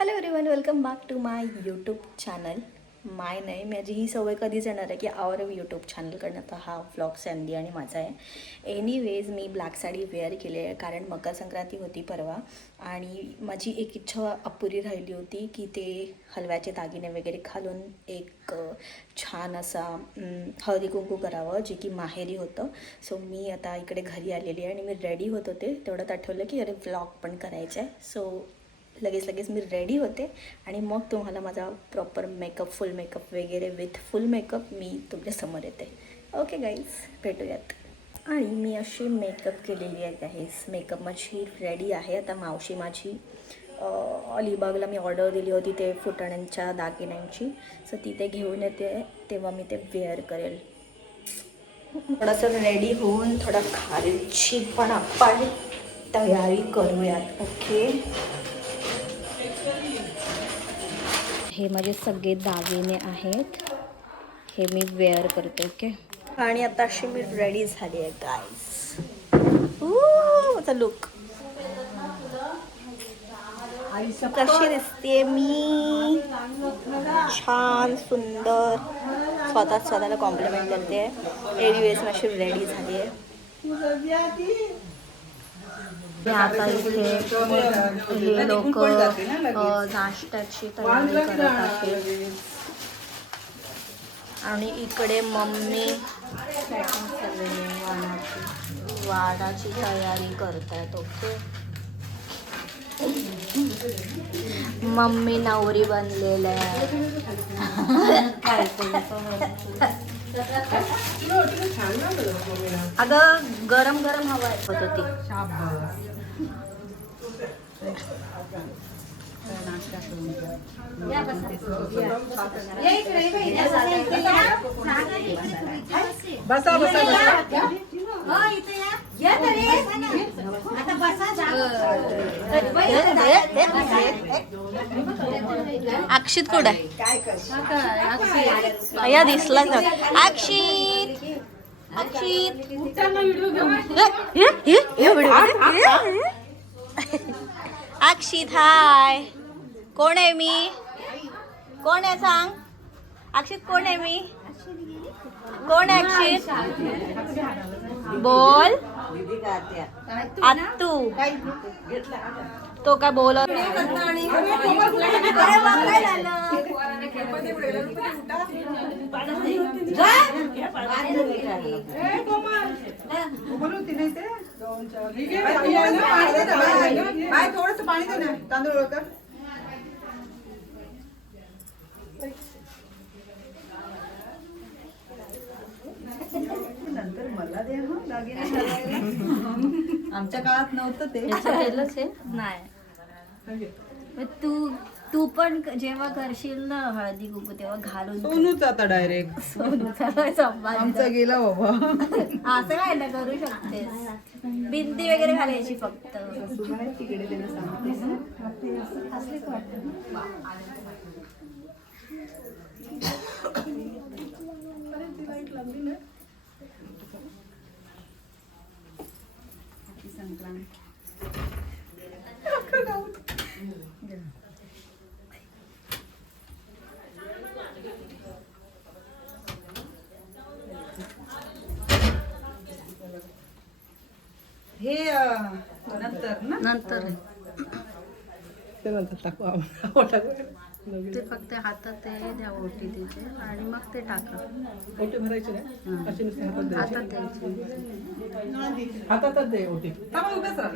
Hello everyone, welcome back to my YouTube channel. My नाही, माझी ही सवय कधीच येणार आहे की आवर यूट्यूब चॅनल करण्याचा हा व्लॉग संधी आणि माझा आहे. एनिवेज मी ब्लॅक साडी वेअर केली आहे कारण मकर संक्रांती होती परवा आणि माझी एक इच्छा अपुरी राहिली होती की ते हलव्याचे दागिने वगैरे घालून एक छान असा हळदी कुंकू करावं, जे की माहेरी होतं. सो मी आता इकडे घरी आलेली आहे आणि मी रेडी होत होते. तेवढ्यात आठवलं की अरे व्लॉग पण करायचं आहे. सो लगेच मी रेडी होते आणि मग तुम्हाला माझा प्रॉपर मेकअप, फुल मेकअप वगैरे विथ फुल मेकअप मी तुमच्यासमोर येते. ओके गाईज, भेटूयात. आणि मी अशी मेकअप केलेली आहे गाईज. मेकअप माझी रेडी आहे. आता मावशी माझी अलिबागला मी ऑर्डर दिली होती ते फुटाण्यांच्या दागिन्यांची, सो तिथे घेऊन येते, तेव्हा मी ते वेअर करेल. थोडंसं रेडी होऊन थोडं खालची पण आपण तयारी करूयात. ओके, हे माझे सगळे दागिने आहेत, हे मी वेअर करते. ओके, आणि आता अशी मी रेडी झाली आहे गाईज. माझा लुक कशी दिसते मी? छान, सुंदर. स्वतःला कॉम्प्लिमेंट करते. एनिवेज मी अशी रेडी झाली आहे. आता इथे हे लोक नाश्त्याची तयारी करत आहेत आणि इकडे मम्मी वाडाची तयारी करतायत. ओके, मम्मी नवरी बनलेल्या आहे. अगं गरम गरम हवा होत होती. बसा बसा अक्षित कुठे या दिसला अक्षित. अक्षित हाय. कोण आहे मी? कोण आहे सांग? अक्षित कोण आहे मी? कोण आहे अक्षित? बोल. आत्तू. तो काय बोलत थोडस पाणी दे ना, तांदूळ कर. नंतर मला दे ना दागिने. आमच्या काळात नव्हतं ते. नाही, तू पण जेव्हा करशील ना हळदी कुंकू तेव्हा घालून सोनूच आता डायरेक्ट आमचा गेला बाबा. असं काय ना करू शकतेस. बिंदी वगैरे घालायची फक्त. तिकडे त्यांना सांगतेस ना. हे नंतर ना, नंतर ते नंतर टाकू. ते फक्त हातात द्या ओटी तिथे आणि मग ते टाका. ओटी भरायची ना, अशी नुसते हातात द्यायची. हातातच दे ओटी. उभेच राहा.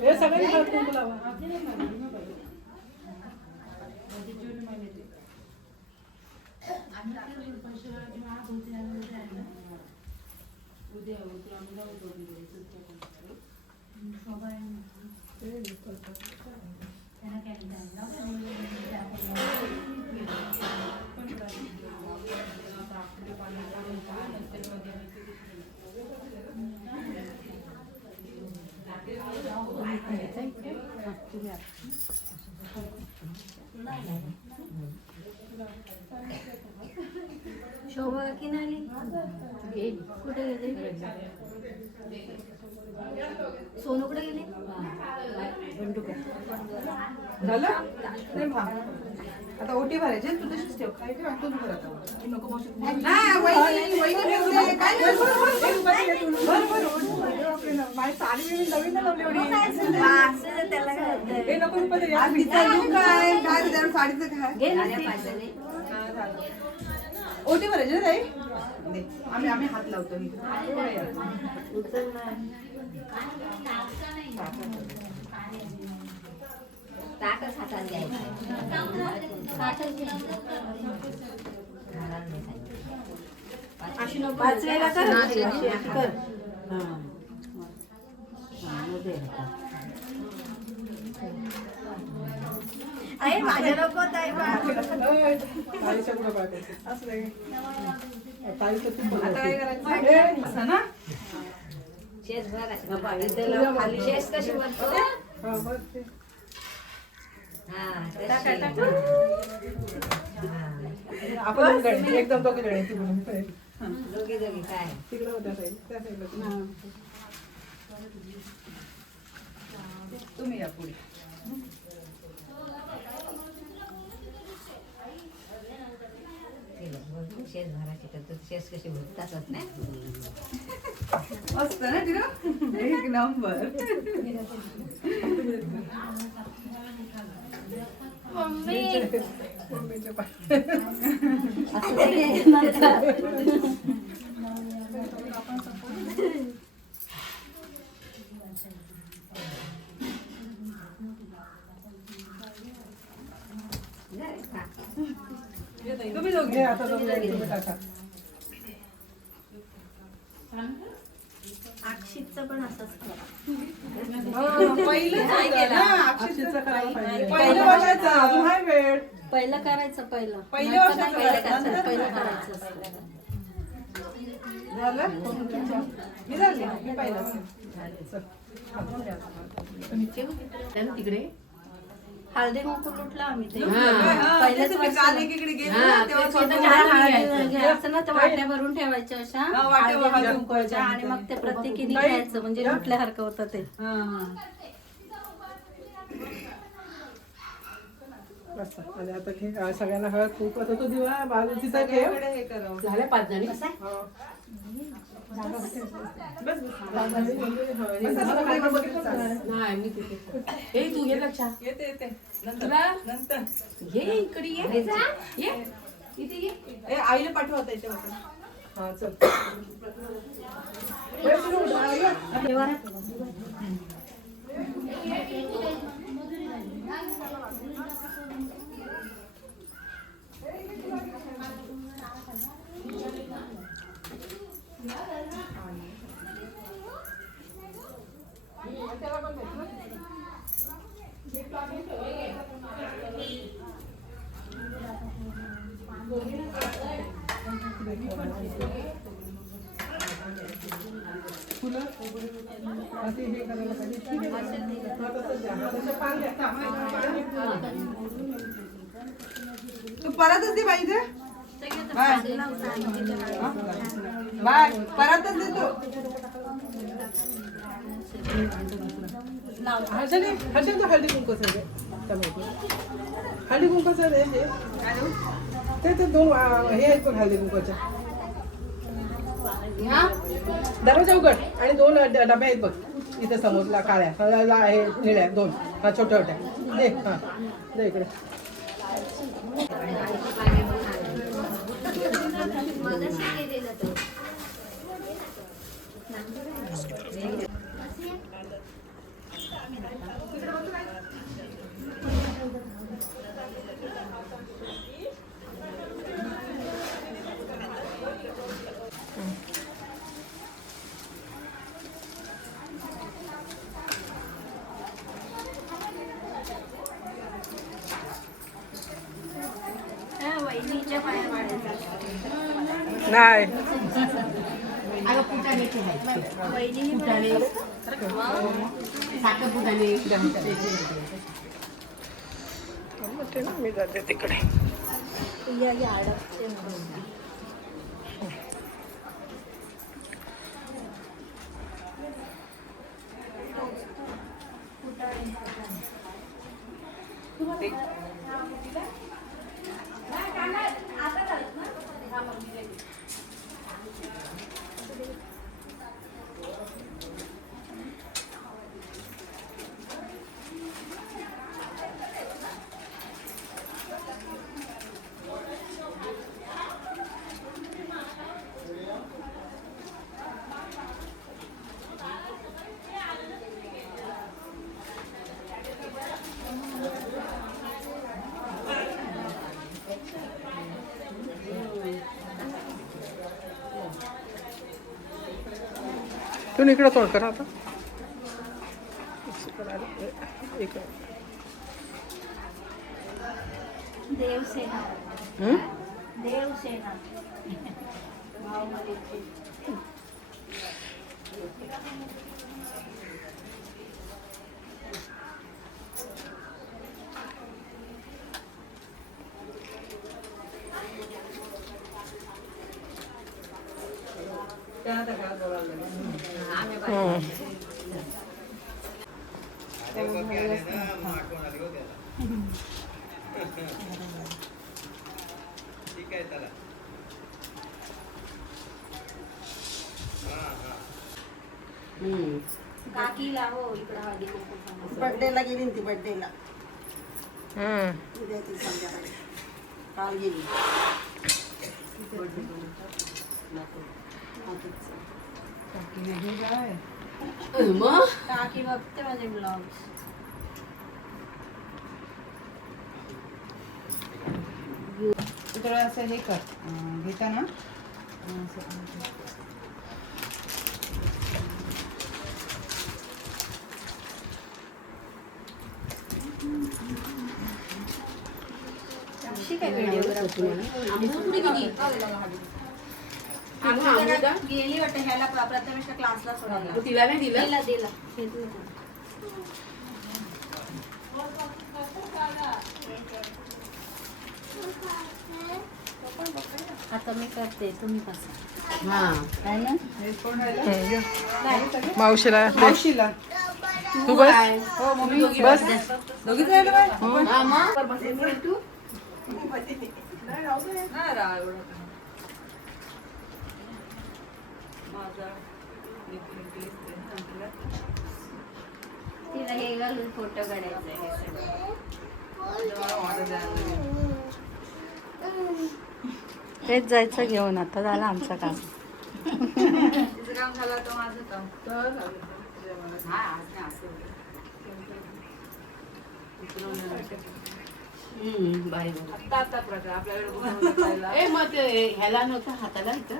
हे सगळ्यांनी हळद कुंकू लावा. शोभा की नाही कुठे गेली? सोनूकडे गेले झालं नाही भा आता ओटी भरायची तू तशीच ठेव खाली ठेव आणि तू भर आता नको नाही वहिनी ठेवू दे काय माझी साडी मी नवीन लावली एवढी हे नको रुपये आज तिचा लुक काय काय तुझ्या साडीचं काय ओटी भरायची ना ताई दे आम्ही हात लावतो ताटच हातात पाच वेळा कर आहे माझ्या नको ताई आता काय करायचं असं ना शेष शेष कशी बनतो आपण एकदम दोघे जण दोघी दोघी काय तिकडे होत्या त्या साईडला तुम्ही या पुढे शेष भरायची तर शेष कशी भरत असत नाही मस्त ना तिला एक नंबर मम्मीच्या तुम्ही दोघे आता तुम्ही टाका अक्षितचं पण असंच करा पहिलं वर्षाचं अजून हाय वेळ पहिलं करायचं पहिल्या वर्षाचं पहिलं करायचं झालं मी झाली मी पहिलं तिकडे हळदी कुंकू लुटला आम्ही ते पहिल्याच काल एकीकडे गेलो ना तेव्हा स्वतः घ्यायचं ना ते वाट्या भरून ठेवायच्या अशा वाट्या हळदी भरून कुंकवाच्या आणि मग ते प्रत्येकीने घ्यायचं म्हणजे लुटल्यासारखं होतं ते आणि आता घे सगळ्यांना हळद कुंकू तो दिवा बाजूचा ठेव झाल्या 5 जणी नाही मी तिथे तू घे लक्षात येते नंतर ये इकडे ये इथे ये आईला पाठवा त्याच्यावर हा चल तू परतच दे पाहिजे बाय परतच देतो हर्षद हळदी कुंकूचं दे हळदी कुंकूचं दे ते दोन हे आहेत पण हळदी कुंकूच्या दरवाजा उघड आणि 2 डबे आहेत बघ इथे समोरला काळ्या हे निळ्या 2 हा छोट्या छोट्या दे हा दे इकडे नाही मी जाते तिकडे तू इकडं तोंड कर आता. एक देवसेना हं? देवसेना हं. काकीला हो इकडं हळदी कुंकू बर्थडेला गेली ती बर्थडेला हं. उद्या ती संध्याकाळी काल गेली काकी बघते माझे ब्लॉग्स. थोडं असं हे कर घेताना गेली वाटतं ह्याला प्रथमेशच्या क्लासला सोडायला. तिला नाही दिलं दिला दिला. आता मी करते, तुम्ही कसा. मावशीला दे. मावशीला तू बस. हो मम्मी दोघी बस. दोघीच राहिलं बाय तिला हे घालून फोटो काढायचा तेच जायचं घेऊन, आता झालं आमचं काम. तिचं काम झालं तर माझं काम आता प्रकार आपल्याकडे ह्याला नव्हतं हाताला इथं.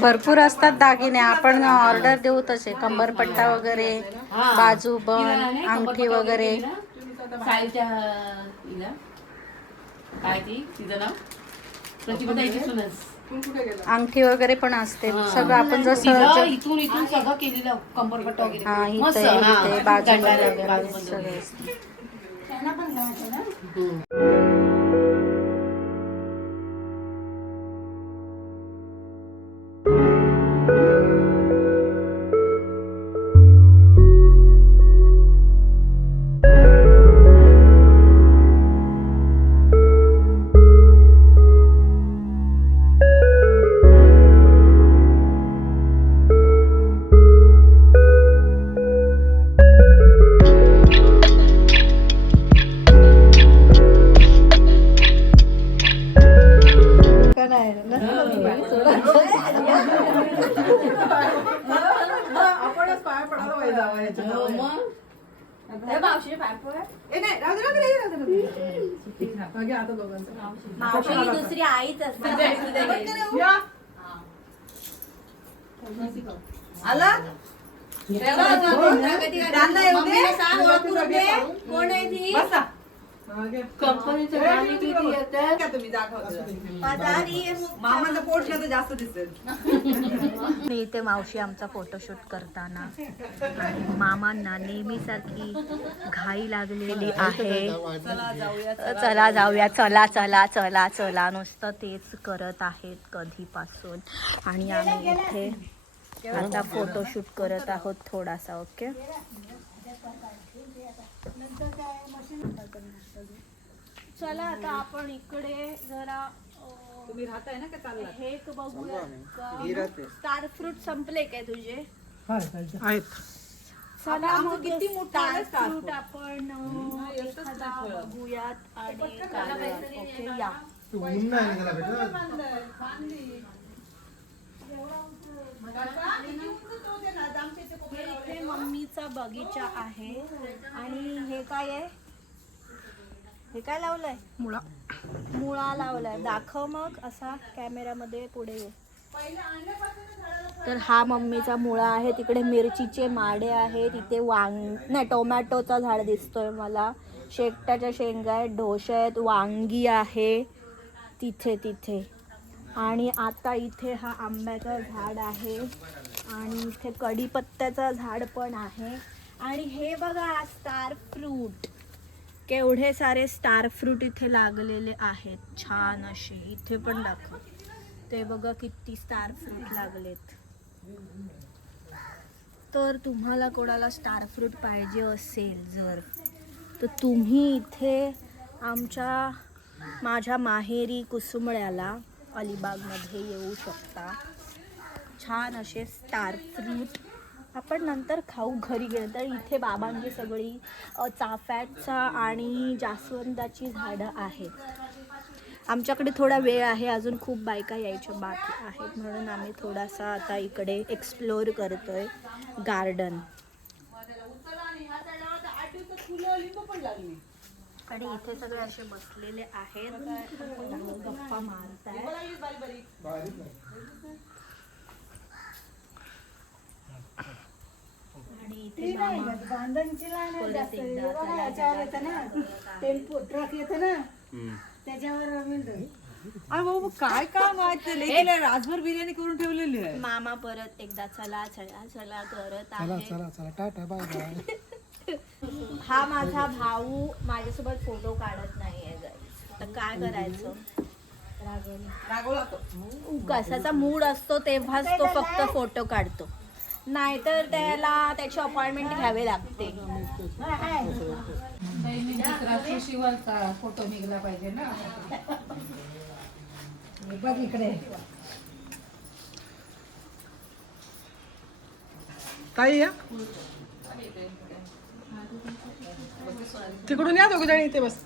भरपूर असतात दागिने, आपण ऑर्डर देऊ तसे. कंबरपट्टा वगैरे, बाजू बन, अंगठी वगैरे. साईच्या हिला काय ती तिचं नाव प्रतिभाताईची सुनस. अंगठी वगैरे पण असते. सगळं आपण तिचं जसं इथून इथून सगळं केलेलं कंबरपट्टा वगैरे हा मस्त. इथे हा. इथे बाजू गंडाला वगैरे बाजूबंद सगळं वगैरे. असतं. आपणच पाया पडायला पाहिजे जावं याच्या हो, मग मावशीचे पायपोळ ए नाही राहू दे, राहू दे, राहू दे. हा, घ्या आता दोघांचं मावशी ही दुसरी आईच असते. या. आला त्यांना येऊ दे. सांग ओळखून दे कोण आहे ती. बसा. कंपनीचं ए, गाणी किती तिकडे येतात. का तुम्ही दाखवता. पदारी मामाचं पोट ना तर जास्त दिसेल मी इथे मावशी आमचा फोटोशूट करताना आणि मामांना नेहमीसारखी घाई लागलेली आहे. चला जाऊया, चला चला चला चला नुसतं तेच करत आहेत कधीपासून. आणि आम्ही इथे आता फोटोशूट करत आहोत थोडासा. ओके चला आता आपण इकडे जरा तुम्ही राहताय ना का चालला हे एक बघूया. स्टार फ्रूट संपले काय तुझे? आहेत. चला आमचं मग किती मोठं आहे स्टार star फ्रूट fruit. आपण येतच एखादा नाही फळं. बघूयात आणि काढूयात. ओके या. हे इथे मम्मीचा बगीचा आहे आणि हे काय आहे? हे काय लावलंय? मुळा. मुळा लावलाय. दाखव मग असा कॅमेरामध्ये पुढे ये. तर हा मम्मीचा मुळा आहे. तिकडे मिरचीचे माडे आहेत. इथे नाही टोमॅटोचा झाड दिसतोय मला. शेकटाच्या शेंगा आहेत, ढोशे आहेत, वांगी आहे तिथे आणि आता इथे हा आंब्याचं झाड आहे आणि इथे कढीपत्त्याचं झाड पण आहे आणि हे बघा स्टार फ्रूट. केवढे सारे स्टार फ्रूट इथे लागलेले आहेत छान असे. इथे पण दाखव ते बघा किती स्टार फ्रूट लागलेत. तर तुम्हाला कोणाला स्टार फ्रूट पाहिजे असेल जर तर तुम्ही इथे माझ्या माहेरी कुसुमळ्याला अलिबागमध्ये येऊ शकता. छान असे स्टार फ्रूट आपण नंतर खाऊ घरी गेलं तर. इथे बाबांची सगळी चाफ्याचा आणि जास्वंदाची झाडं आहेत. आमच्याकडे थोडा वेळ आहे, अजून खूप बायका यायच्या बाकी आहेत म्हणून आम्ही थोडासा आता इकडे एक्सप्लोर करतोय गार्डन. आणि इथे सगळे असे बसलेले आहेत, गप्पा मारतायत. आणि इथे मामा परत एकदा टेम्पो ट्रक येते ना त्याच्यावर अरे बाबा काय काम आहे राजभर बिर्याणी करून ठेवलेली आहे. मामा परत एकदा चला चला चला करत आहे. हा माझा भाऊ माझ्यासोबत फोटो काढत नाहीये गाईस. तर काय करायचं? रागवला तो. कशाचा मूड असतो तेव्हाच तो फक्त फोटो काढतो, नाहीतर त्याला त्याची अपॉइंटमेंट घ्यावी लागते. शिवाचा फोटो निघला पाहिजे ना. बघ इकडे ताई या तिकडून या दोघे जणी इथे बस.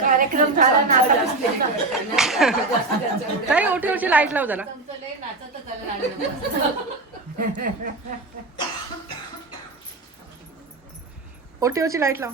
कार्यक्रम झाला ना. ताई ओटीवरची लाईट लाव जरा. ओटीवरची लाईट लाव.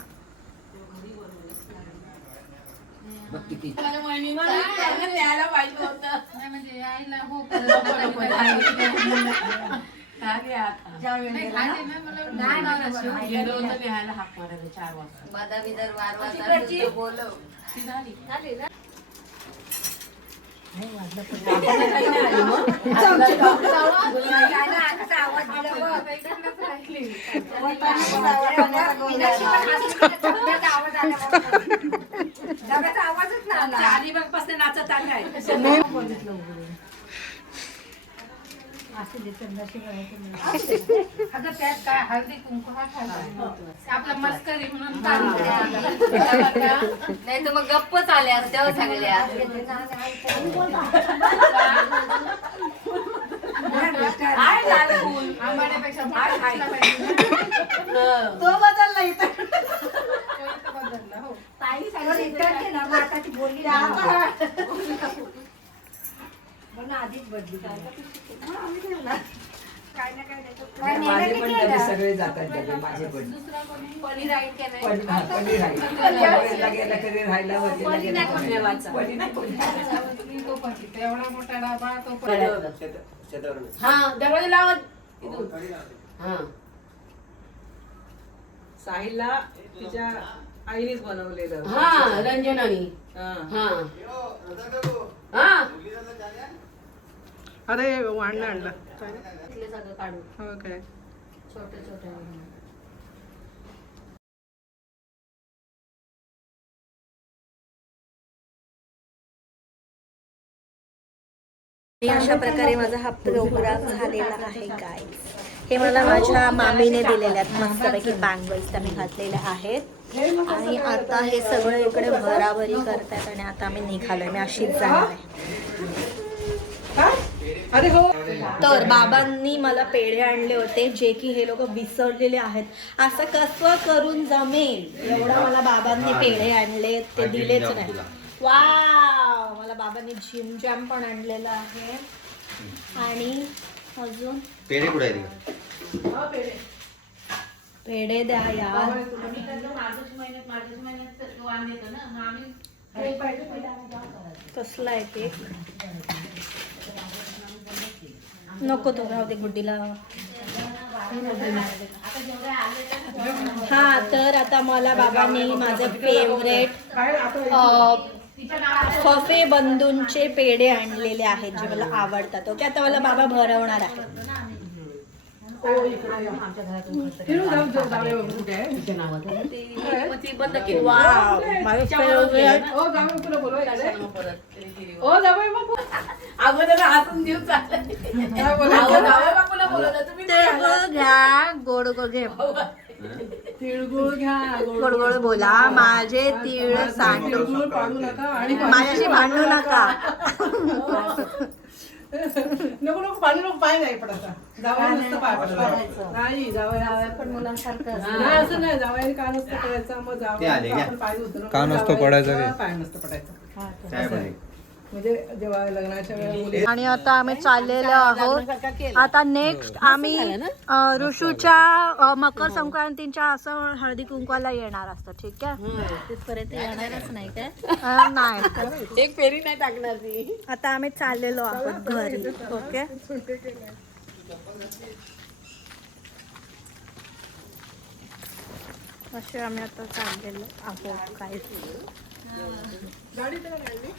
नाचत आलाय. अगं त्यात काय हळदी कुंकू हा खायला आपला मस्करी म्हणून नाही तर मग गप्पच आल्या तेव्हा सगळ्या. आंबाड्यापेक्षा तो बदलला इथं. बदलला हो. ताई बोलली आधीच बदली काय ना काय सगळे जातात डबे माझे पण. पनीर आहे की नाही? पनीर आहे गेला कधी राहिला पनीर नाही कोण ठेवायचं. एवढा मोठा डाबा तो हा दरवाजा लावत. हा साहिलला तिच्या आईनेच बनवलेलं. हा रंजनानी. हा. हा हा अरे वाढलं आणला सगळं काढू हो काय छोटे छोटे आणि अशा प्रकारे माझा हा प्रोग्राम झालेला आहे गाय. हे मला माझ्या मामीने दिलेले आहेत मस्तपैकी बँगल्स त्या मी घातलेल्या आहेत आणि आता हे सगळं इकडे भराभरी करतात आणि आता आम्ही निघालोय. मी अशीच जाणार आहे. अरे हो तर बाबांनी मला पेढे आणले होते जे की हे लोक विसरलेले आहेत. असं कसं करून जमेल एवढा मला बाबांनी पेढे आणले ते दिलेच नाही. वाव मला बाबांनी झिमझॅम पण आणलेलं आहे आणि अजून पेढे कुठे आहे पेढे द्या यार. कसला आहे ते नको तो राहू दे गुड्डीला. हा तर आता मला बाबांनी माझं फेवरेट फफे बंधूंचे पेढे आणलेले आहेत जे मला आवडतात. ओके आता मला बाबा भरवणार आहे. वाव माझं फेवरेट. अगोदर हातून देऊ चाललं तिळगुळ घ्या गोड गोड घे. तिळगुळ घ्या गोड गोड बोला. माझे तीळ सांडू तिळगुळ पाडू नका आणि माझ्याशी भांडू नका. नको नको पाणी नको पाय नाही पडायचा. जावया नसतं पाय पडायचं नाही. जावया पण मुलांसारखं नाही असं नाही. जावयाने का नसतं पडायचं मग जावया आपण पाय उचलून का नसतो पडायचं ते? पाय नसतं पडायचं काय पाहिजे म्हणजे जेव्हा लग्नाच्या वेळेला मुली आणि आता आम्ही चाललेलो आहोत. आता नेक्स्ट आम्ही ऋषूच्या मकर संक्रांतीच्या असं हळदी कुंकवाला येणार असतो. ठीक आहे तिथपर्यंत येणारच नाही काय नाही. एक फेरी नाही टाकणार ती. आता आम्ही चाललेलो आहोत घरी. ओके असे आम्ही आता चाललेलो आहोत. काय गाडी त्याला काढली